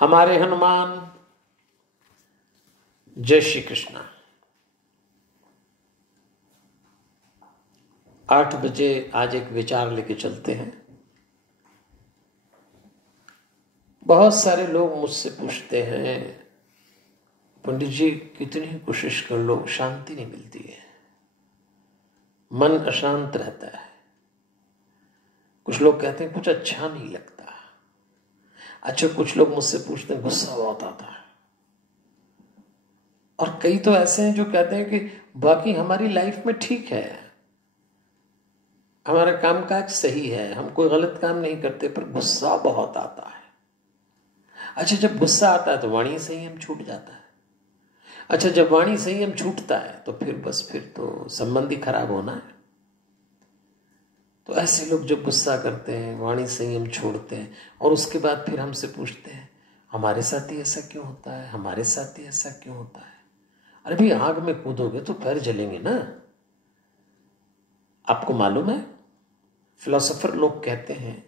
हमारे हनुमान। जय श्री कृष्णा। 8 बजे आज एक विचार लेके चलते हैं। बहुत सारे लोग मुझसे पूछते हैं, पंडित जी कितनी ही कोशिश कर लो शांति नहीं मिलती है, मन अशांत रहता है। कुछ लोग कहते हैं कुछ अच्छा नहीं लगता। अच्छा, कुछ लोग मुझसे पूछते हैं गुस्सा बहुत आता है। और कई तो ऐसे हैं जो कहते हैं कि बाकी हमारी लाइफ में ठीक है, हमारा कामकाज सही है, हम कोई गलत काम नहीं करते, पर गुस्सा बहुत आता है। अच्छा, जब गुस्सा आता है तो वाणी संयम छूट जाता है। अच्छा, जब वाणी संयम छूटता है तो फिर तो संबंध ही खराब होना है। तो ऐसे लोग जब गुस्सा करते हैं, वाणी संयम छोड़ते हैं और उसके बाद फिर हमसे पूछते हैं हमारे साथ ही ऐसा क्यों होता है, हमारे साथ ही ऐसा क्यों होता है। अरे भाई, आग में कूदोगे तो पैर जलेंगे ना। आपको मालूम है, फिलोसोफर लोग कहते हैं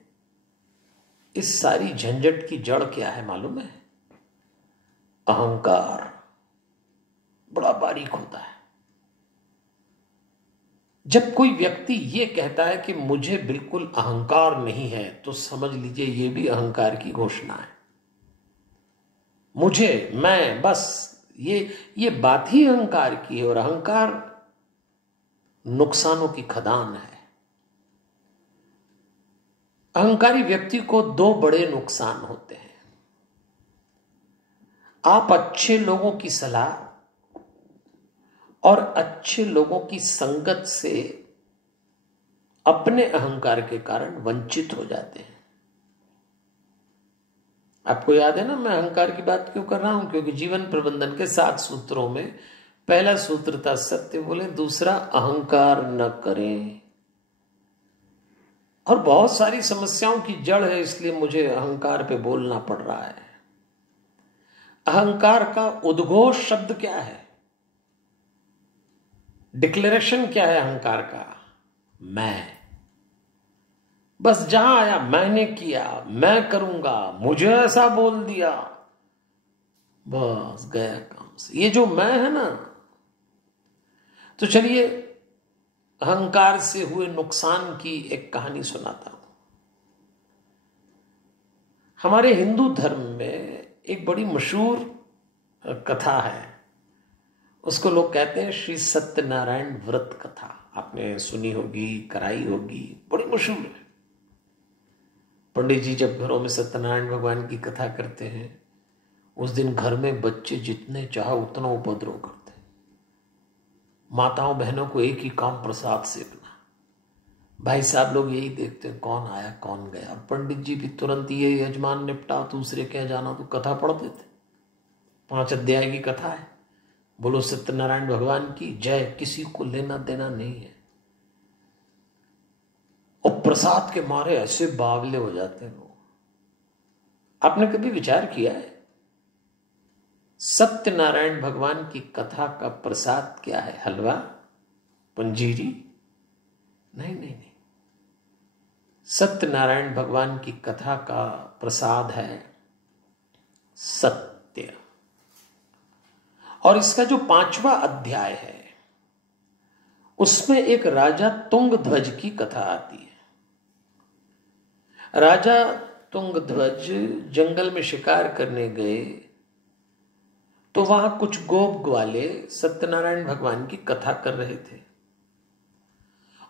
इस सारी झंझट की जड़ क्या है मालूम है? अहंकार। बड़ा बारीक होता है। जब कोई व्यक्ति ये कहता है कि मुझे बिल्कुल अहंकार नहीं है, तो समझ लीजिए ये भी अहंकार की घोषणा है। मुझे, मैं, बस ये बात ही अहंकार की है। और अहंकार नुकसानों की खदान है। अहंकारी व्यक्ति को 2 बड़े नुकसान होते हैं। आप अच्छे लोगों की सलाह और अच्छे लोगों की संगत से अपने अहंकार के कारण वंचित हो जाते हैं। आपको याद है ना मैं अहंकार की बात क्यों कर रहा हूं? क्योंकि जीवन प्रबंधन के 7 सूत्रों में पहला सूत्र था सत्य बोले, दूसरा अहंकार न करें। और बहुत सारी समस्याओं की जड़ है, इसलिए मुझे अहंकार पे बोलना पड़ रहा है। अहंकार का उद्घोष शब्द क्या है? डिक्लेरेशन क्या है अहंकार का? मैं। बस जहां आया मैंने किया, मैं करूंगा, मुझे ऐसा बोल दिया, बस गया काम से। ये जो मैं है ना, तो चलिए अहंकार से हुए नुकसान की एक कहानी सुनाता हूं। हमारे हिंदू धर्म में एक बड़ी मशहूर कथा है, उसको लोग कहते हैं श्री सत्यनारायण व्रत कथा। आपने सुनी होगी, कराई होगी, बड़ी मशहूर है। पंडित जी जब घरों में सत्यनारायण भगवान की कथा करते हैं, उस दिन घर में बच्चे जितने चाहे उतना उपद्रव करते। माताओं बहनों को एक ही काम, प्रसाद सेकना। भाई साहब लोग यही देखते हैं कौन आया कौन गया। और पंडित जी भी तुरंत ये यजमान निपटा, दूसरे क्या जाना, तो कथा पढ़ देते। 5 अध्याय की कथा है। बोलो सत्यनारायण भगवान की जय। किसी को लेना देना नहीं है। और प्रसाद के मारे ऐसे बावले हो जाते हैं लोग। आपने कभी विचार किया है सत्यनारायण भगवान की कथा का प्रसाद क्या है? हलवा, पंजीरी? नहीं नहीं नहीं। सत्यनारायण भगवान की कथा का प्रसाद है सत्य। और इसका जो 5वां अध्याय है, उसमें एक राजा तुंगध्वज की कथा आती है। राजा तुंगध्वज जंगल में शिकार करने गए, तो वहां कुछ गोप ग्वाले सत्यनारायण भगवान की कथा कर रहे थे।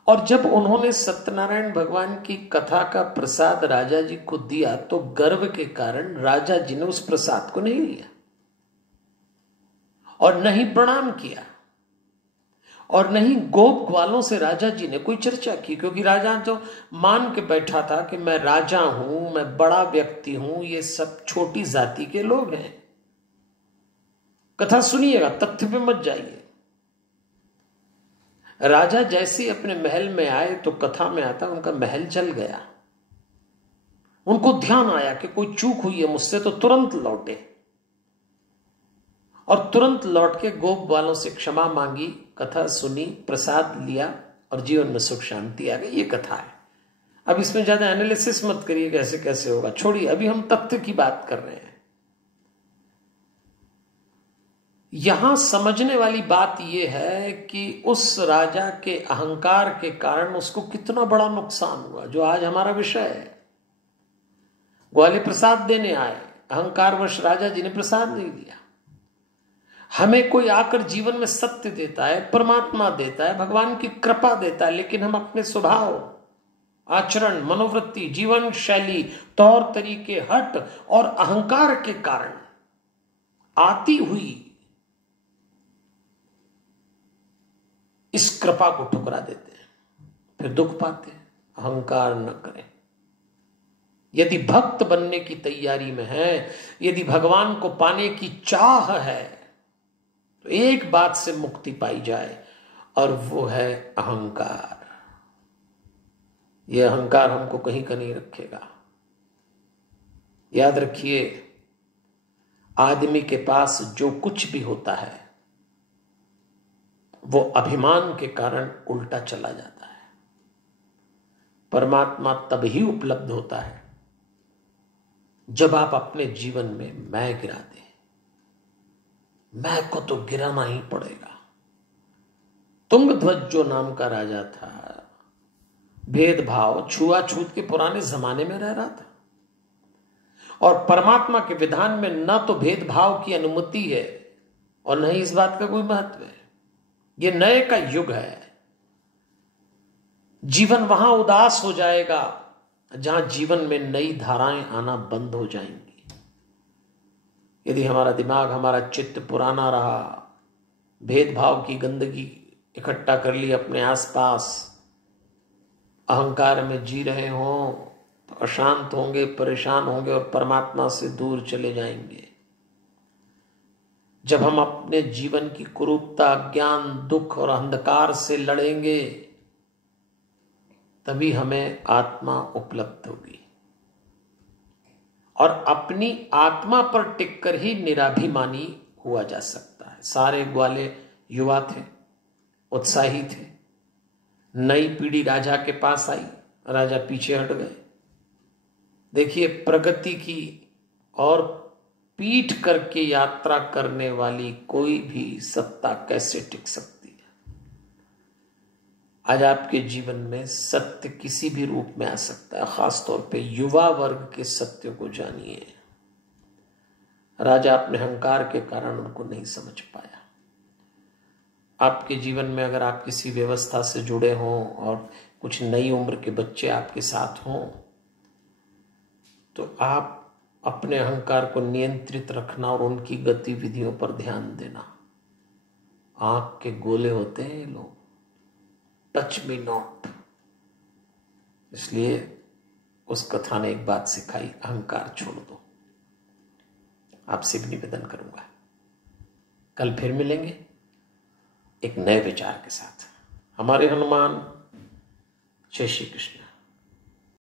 और जब उन्होंने सत्यनारायण भगवान की कथा का प्रसाद राजा जी को दिया, तो गर्व के कारण राजा जी ने उस प्रसाद को नहीं लिया और नहीं प्रणाम किया और नहीं गोप ग्वालों से राजा जी ने कोई चर्चा की। क्योंकि राजा तो मान के बैठा था कि मैं राजा हूं, मैं बड़ा व्यक्ति हूं, ये सब छोटी जाति के लोग हैं। कथा सुनिएगा, तथ्य पे मत जाइए। राजा जैसे अपने महल में आए तो कथा में आता उनका महल जल गया। उनको ध्यान आया कि कोई चूक हुई है मुझसे, तो तुरंत लौटे और तुरंत लौट के गोप वालों से क्षमा मांगी, कथा सुनी, प्रसाद लिया और जीवन में सुख शांति आ गई। ये कथा है। अब इसमें ज्यादा एनालिसिस मत करिए कैसे कैसे होगा, छोड़िए। अभी हम तथ्य की बात कर रहे हैं। यहां समझने वाली बात यह है कि उस राजा के अहंकार के कारण उसको कितना बड़ा नुकसान हुआ, जो आज हमारा विषय है। ग्वाले प्रसाद देने आए, अहंकारवश राजा जी ने प्रसाद नहीं दिया। हमें कोई आकर जीवन में सत्य देता है, परमात्मा देता है, भगवान की कृपा देता है, लेकिन हम अपने स्वभाव, आचरण, मनोवृत्ति, जीवन शैली, तौर तरीके, हट और अहंकार के कारण आती हुई इस कृपा को ठुकरा देते हैं, फिर दुख पाते हैं। अहंकार न करें। यदि भक्त बनने की तैयारी में है, यदि भगवान को पाने की चाह है, तो एक बात से मुक्ति पाई जाए, और वो है अहंकार। यह अहंकार हमको कहीं का नहीं रखेगा। याद रखिए, आदमी के पास जो कुछ भी होता है वो अभिमान के कारण उल्टा चला जाता है। परमात्मा तब ही उपलब्ध होता है जब आप अपने जीवन में मैं गिरा दें। मैं को तो गिराना ही पड़ेगा। तुंगध्वज जो नाम का राजा था, भेदभाव, छुआछूत के पुराने जमाने में रह रहा था, और परमात्मा के विधान में न तो भेदभाव की अनुमति है और न ही इस बात का कोई महत्व है। यह नए का युग है। जीवन वहां उदास हो जाएगा जहां जीवन में नई धाराएं आना बंद हो जाएंगी। यदि हमारा दिमाग, हमारा चित्त पुराना रहा, भेदभाव की गंदगी इकट्ठा कर ली अपने आसपास, अहंकार में जी रहे हों, तो अशांत होंगे, परेशान होंगे और परमात्मा से दूर चले जाएंगे। जब हम अपने जीवन की कुरूपता, ज्ञान, दुख और अंधकार से लड़ेंगे, तभी हमें आत्मा उपलब्ध होगी। और अपनी आत्मा पर टिककर ही निराभिमानी हुआ जा सकता है। सारे ग्वाले युवा थे, उत्साही थे। नई पीढ़ी राजा के पास आई, राजा पीछे हट गए। देखिए, प्रगति की और पीठ करके यात्रा करने वाली कोई भी सत्ता कैसे टिक सकती है। आज आपके जीवन में सत्य किसी भी रूप में आ सकता है। खासतौर पे युवा वर्ग के सत्य को जानिए। राजा अपने अहंकार के कारण उनको नहीं समझ पाया। आपके जीवन में अगर आप किसी व्यवस्था से जुड़े हों और कुछ नई उम्र के बच्चे आपके साथ हों, तो आप अपने अहंकार को नियंत्रित रखना और उनकी गतिविधियों पर ध्यान देना। आंख के गोले होते हैं ये लोग, टच मी नॉट। इसलिए उस कथा ने एक बात सिखाई, अहंकार छोड़ दो। आपसे भी निवेदन करूंगा, कल फिर मिलेंगे एक नए विचार के साथ। हमारे हनुमान। जय श्री कृष्ण।